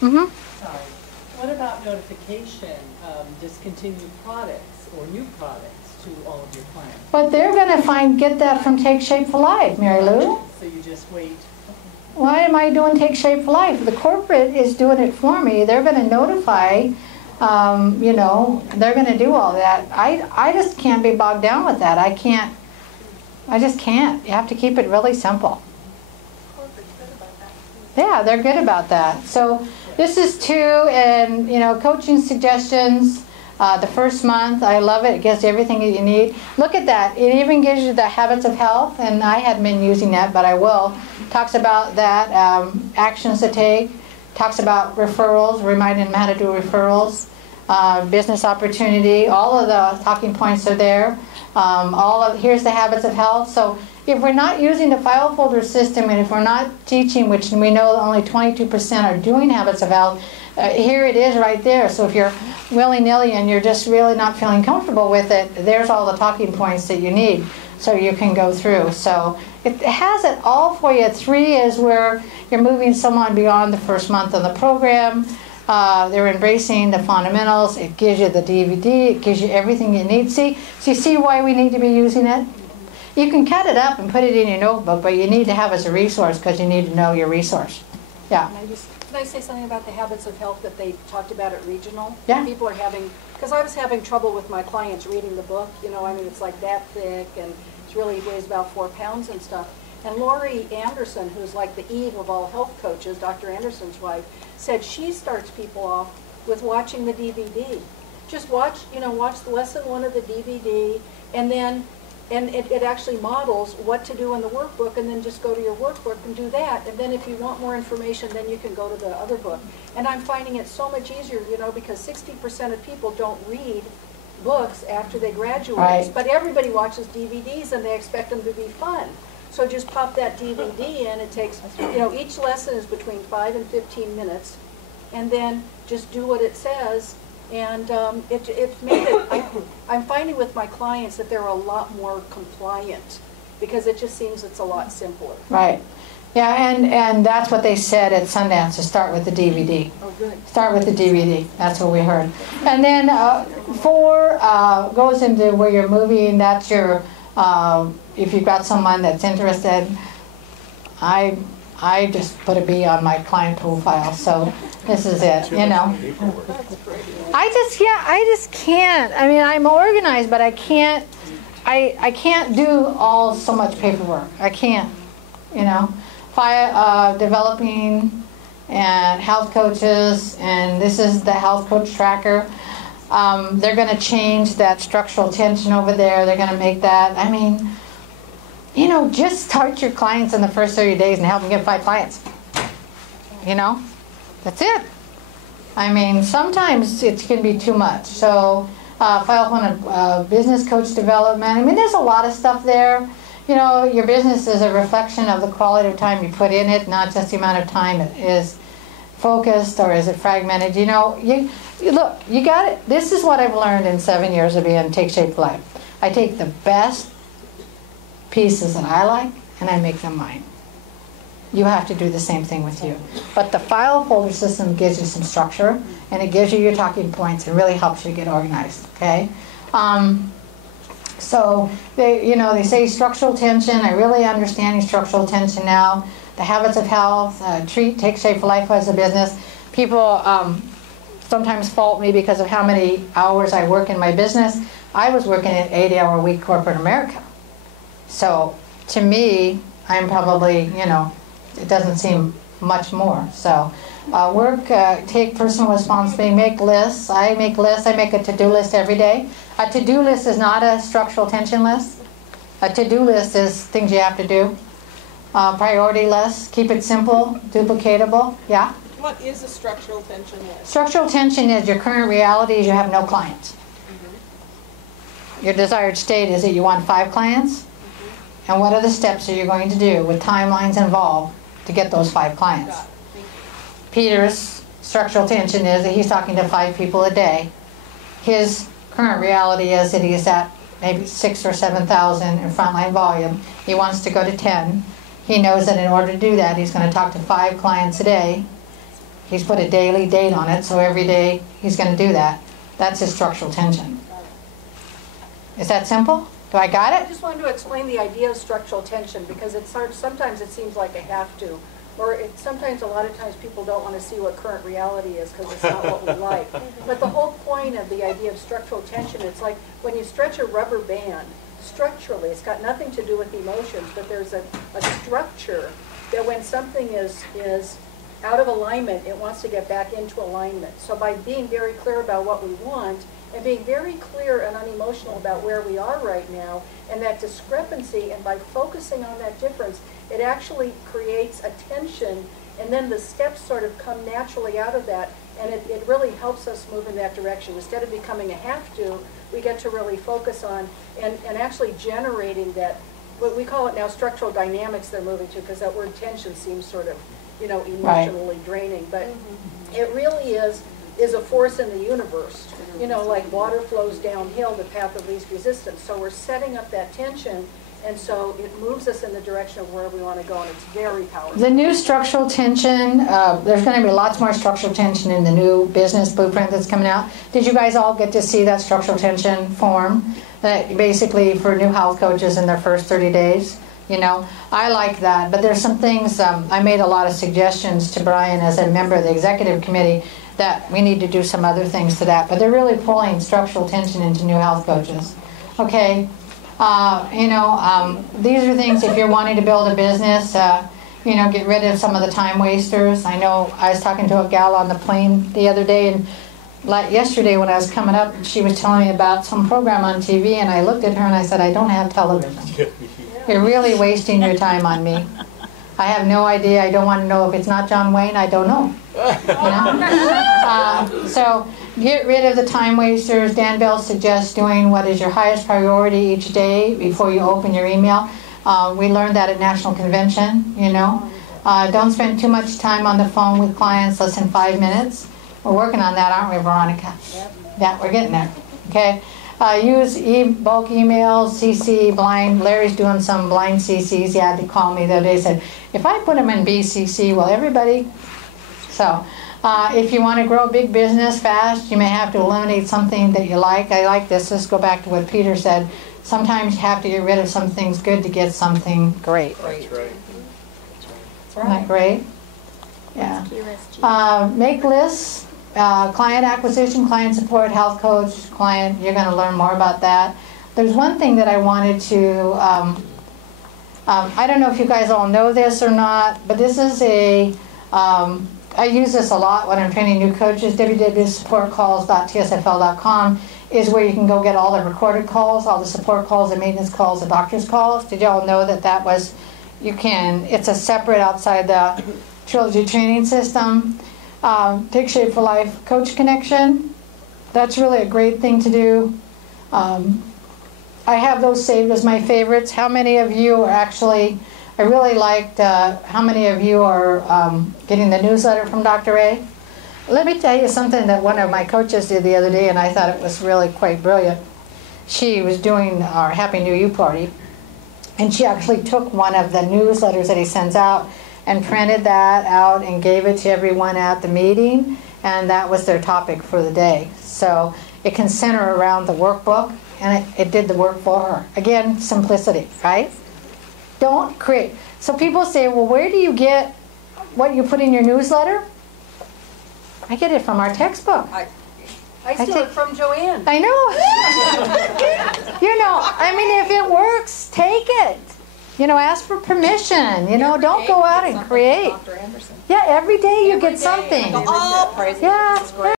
Mm-hmm. Sorry. What about notification of discontinued products or new products to all of your clients? But they're going to get that from Take Shape for Life, Mary Lou. So you just wait. Why am I doing Take Shape for Life? The corporate is doing it for me. They're going to notify, you know, they're going to do all that. I just can't be bogged down with that. I just can't. You have to keep it really simple. Yeah, they're good about that. So this is 2, and you know, coaching suggestions. The first month, I love it. It gives you everything that you need. Look at that. It even gives you the habits of health, and I hadn't been using that, but I will. Talks about that, actions to take. Talks about referrals, reminding them how to do referrals. Business opportunity. All of the talking points are there. Here's the habits of health. So if we're not using the file folder system, and if we're not teaching, which we know only 22% are doing habits of health, here it is right there. So if you're willy-nilly and you're just really not feeling comfortable with it, there's all the talking points that you need so you can go through. So it has it all for you. 3 is where you're moving someone beyond the first month of the program. They're embracing the fundamentals. It gives you the DVD. It gives you everything you need. So you see why we need to be using it? You can cut it up and put it in your notebook, but you need to have it as a resource because you need to know your resource. Yeah. Can I say something about the habits of health that they talked about at regional? Yeah. People are having, because I was having trouble with my clients reading the book. You know, I mean, it's like that thick, and it's really weighs about 4 pounds and stuff. And Lori Anderson, who's like the Eve of all health coaches, Dr. Anderson's wife, said she starts people off with watching the DVD. Just watch the lesson 1 of the DVD, and then it actually models what to do in the workbook, and then just go to your workbook and do that. And then if you want more information, then you can go to the other book. And I'm finding it so much easier, you know, because 60% of people don't read books after they graduate. Right. But everybody watches DVDs, and they expect them to be fun. So just pop that DVD in. It takes, you know, each lesson is between 5 and 15 minutes. And then just do what it says. And it's made it, I'm finding with my clients that they're a lot more compliant because it just seems it's a lot simpler. Right. Yeah, and that's what they said at Sundance, to start with the DVD. Oh, good. Start with the DVD. That's what we heard. And then 4 goes into where you're moving. That's your, if you've got someone that's interested, I just put a B on my client profile, so this is it, you know. I just can't. I mean, I'm organized, but I can't do all so much paperwork. I can't, you know. Developing and health coaches, and this is the health coach tracker. They're going to change that structural tension over there. They're going to make that, I mean, you know, just start your clients in the first 30 days and help them get 5 clients. You know, that's it. I mean, sometimes it can be too much. So, file on business coach development. I mean, there's a lot of stuff there. You know, your business is a reflection of the quality of time you put in it, not just the amount of time it is focused or is it fragmented. You know, look, you got it. This is what I've learned in 7 years of being Take Shape for Life. I take the best pieces that I like and I make them mine. You have to do the same thing with you. But the file folder system gives you some structure, and it gives you your talking points and really helps you get organized. Okay. So they say structural tension. I really understand structural tension now. The habits of health, Take Shape for Life as a business. People sometimes fault me because of how many hours I work in my business. I was working an 80-hour-a-week corporate America. So to me, I'm probably, you know, it doesn't seem much more. So take personal responsibility, make lists. I make lists. I make a to-do list every day. A to-do list is not a structural tension list. A to-do list is things you have to do. Priority list, keep it simple, duplicatable. Yeah? What is a structural tension list? Structural tension is your current reality is you have no clients. Your desired state is that you want 5 clients. And what are the steps that you're going to do with timelines involved to get those 5 clients? Peter's structural tension is that he's talking to 5 people a day. His current reality is that he's at maybe 6,000 or 7,000 in frontline volume. He wants to go to 10. He knows that in order to do that, he's going to talk to 5 clients a day. He's put a daily date on it, so every day he's going to do that. That's his structural tension. Is that simple? Do I got I it? just wanted to explain the idea of structural tension because it's hard, sometimes it seems like a have to. Or sometimes, a lot of times, people don't want to see what current reality is because it's not what we like. But the whole point of the idea of structural tension, it's like when you stretch a rubber band, structurally, it's got nothing to do with emotions, but there's a structure that when something is out of alignment, it wants to get back into alignment. So by being very clear about what we want, and being very clear and unemotional about where we are right now, and that discrepancy, and by focusing on that difference, it actually creates a tension, and then the steps sort of come naturally out of that, and it really helps us move in that direction. Instead of becoming a have to, we get to really focus on and actually generating that, what we call it now structural dynamics they're moving to, because that word tension seems sort of, emotionally draining, but it really is a force in the universe. Like water flows downhill, the path of least resistance. So we're setting up that tension, and so it moves us in the direction of where we want to go, and it's very powerful. The new structural tension, there's going to be lots more structural tension in the new business blueprint that's coming out. Did you guys all get to see that structural tension form? That basically for new health coaches in their first 30 days. I like that, but there's some things, I made a lot of suggestions to Brian as a member of the executive committee that we need to do some other things to that, but they're really pulling structural tension into new health coaches. Okay, these are things if you're wanting to build a business, get rid of some of the time wasters. I know I was talking to a gal on the plane the other day, and yesterday when I was coming up, she was telling me about some program on TV, and I looked at her and I said, I don't have television. You're really wasting your time on me. I have no idea. I don't want to know if it's not John Wayne. I don't know. So get rid of the time wasters. Dan Bell suggests doing what is your highest priority each day before you open your email. We learned that at National Convention. Don't spend too much time on the phone with clients, less than 5 minutes. We're working on that, aren't we, Veronica? Yep. Yeah, we're getting there. Okay. Use bulk emails, CC, blind. Larry's doing some blind CCs. He had to call me the other day and said, if I put them in BCC, will everybody? So if you want to grow a big business fast, you may have to eliminate something that you like. I like this. Let's go back to what Peter said. Sometimes you have to get rid of some things good to get something great. That's right. Isn't that great? Yeah. Make lists. Client acquisition, client support, health coach, client, you're going to learn more about that. There's one thing that I wanted to, I don't know if you guys all know this or not, but this is I use this a lot when I'm training new coaches. www.supportcalls.tsfl.com is where you can go get all the recorded calls, all the support calls, the maintenance calls, the doctor's calls. Did y'all know that was, it's a separate outside the Trilogy training system. Take Shape for Life Coach Connection. That's really a great thing to do. I have those saved as my favorites. How many of you are actually, I really liked, how many of you are getting the newsletter from Dr. A? Let me tell you something that one of my coaches did the other day, and I thought it was really quite brilliant. She was doing our Happy New You party, and she actually took one of the newsletters that he sends out and printed that out and gave it to everyone at the meeting, and that was their topic for the day. So it can center around the workbook, and it did the work for her. Again, simplicity, right? Don't create. So people say, well, where do you get what you put in your newsletter? I get it from our textbook. I steal it from Joanne. I know. If it works, take it. Ask for permission. Don't go out and create. Yeah, every day you get something. Oh, praise Yeah.